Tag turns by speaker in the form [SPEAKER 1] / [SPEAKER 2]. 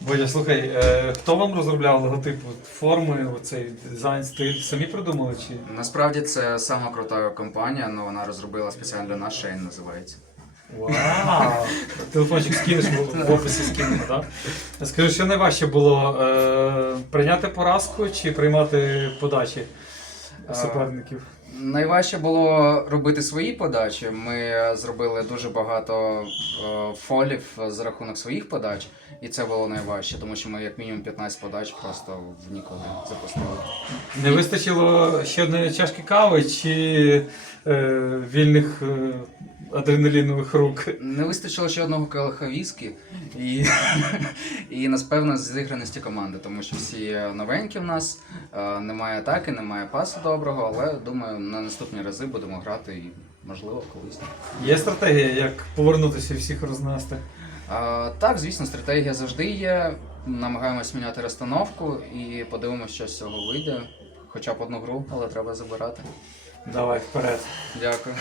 [SPEAKER 1] Бодя, слухай, е, хто вам розробляв логотип от, форми, оцей дизайн, стиль? Самі придумали чи?
[SPEAKER 2] Насправді це сама крута компанія, але вона розробила спеціально для нас Шейн називається.
[SPEAKER 1] Вау! Телефончик скинеш в, в описі скинемо, так? Скажи, що найважче було е, прийняти поразку чи приймати подачі суперників?
[SPEAKER 2] Найважче було робити свої подачі. Ми зробили дуже багато е, фолів за рахунок своїх подач, і це було найважче, тому що ми як мінімум 15 подач просто в ніколи запустили.
[SPEAKER 1] Не вистачило ще одної чашки кави чи е, вільних е, адреналінових рук?
[SPEAKER 2] Не вистачило ще одного келиха віскі і, і напевно зіграності команди, тому що всі новенькі в нас, е, немає атаки, немає пасу доброго, але думаю, на наступні рази будемо грати і можливо колись.
[SPEAKER 1] Є стратегія, як повернутися і всіх рознести?
[SPEAKER 2] А, так, звісно, стратегія завжди є. Намагаємось міняти розстановку і подивимося, що з цього вийде. Хоча б одну гру, але треба забирати.
[SPEAKER 1] Давай вперед.
[SPEAKER 2] Дякую.